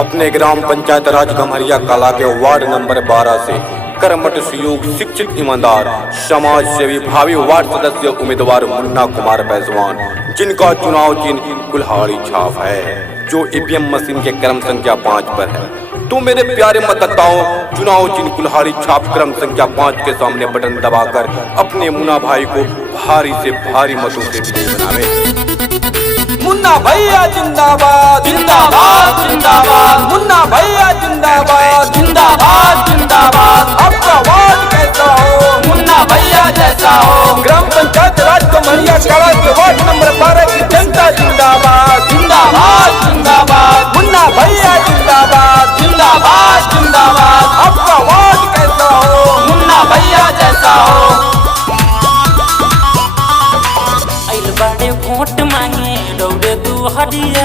अपने ग्राम पंचायत राज गम्हरिया कला के वार्ड नंबर 12 से कर्मठ सुयोग शिक्षित ईमानदार समाज सेवी भावी वार्ड सदस्य उम्मीदवार मुन्ना कुमार बैजवान, जिनका चुनाव चिन्ह कुल्हाड़ी छाप है, जो ईवीएम मशीन के क्रम संख्या 5 पर है। तो मेरे प्यारे मतदाताओं, चुनाव चिन्ह कुल्हाड़ी छाप क्रम संख्या 5 के सामने बटन दबाकर अपने मुन्ना भाई को भारी से भारी मतों से विजयी बनावे। मुन्ना भैया जिंदाबाद जिंदाबाद जिंदाबाद, मुन्ना भैया जिंदाबाद जिंदाबाद जिंदाबाद। आपका वार्ड कैसा हो, मुन्ना भैया जैसा हो। ग्राम पंचायत राज गम्हरिया कला के वार्ड नंबर 12 की जनता जिंदाबाद जिंदाबाद जिंदाबाद, मुन्ना भैया जिंदाबाद जिंदाबाद जिंदाबाद। आपका वार्ड कैसा हो, मुन्ना भैया जैसा हो। बड़े वोट मांगे दौड़े तू हडिया,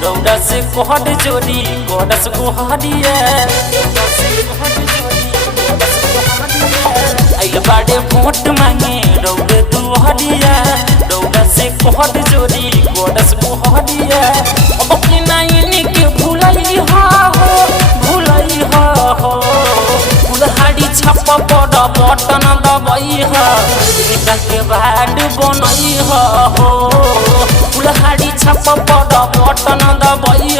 दौड़ा से कोहड जोड़ी कोडस को हडिया। बड़े वोट मांगे दौड़े तू हडिया, दौड़ा से कोहड जोड़ी कोडस को हडिया। अब कि नहीं के भूलई हो कुल्हाड़ी छाप पड़ बटन दबई के बाद बनई हो कुल्हाड़ी छाप पड़ बटन दबई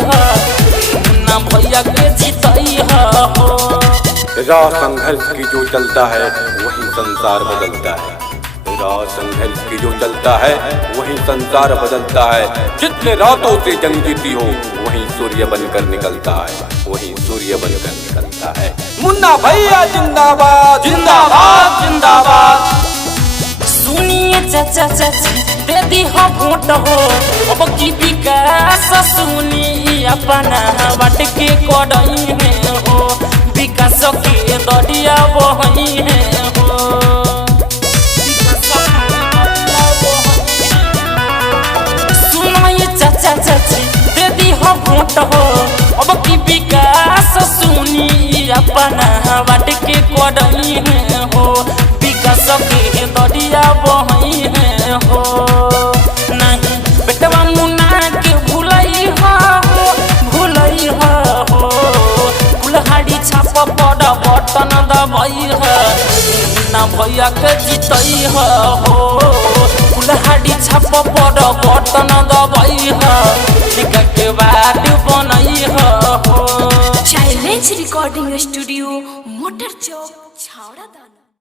ना भैया के जीतई हो। राह संघर्ष की जो चलता है वही संसार बदलता है, राह संघर्ष की जो चलता है वही संसार बदलता है। जितने रातों से जंग जीती हो वही सूर्य बनकर निकलता है, वही सूर्य बनकर निकलता है। मुन्ना भैया जिंदाबाद जिंदाबाद जिंदाबाद। सुनिए चाचा चाची दे दी हो वोट हो, अब की विकास सुनी अपना बाट के कड़ई में हो, विकास के दरिया बहई है हो। सुनिए चाचा चाची दे दी हो वोट हो, अब की विकास सुनी अपना बाट के कड़ई में हो, विकास के दरिया बहई है हो। नहीं बेटवा मुन्ना के भूलई हो कुल्हाड़ी छाप पड़ बटन दबई ना भैया के जीतई हो कुल्हाड़ी छाप पड़ बटन दबई के बाद बनई हो। चैलेंज रिकॉर्डिंग स्टूडियो, मोटर चौक, छावड़ा दाना।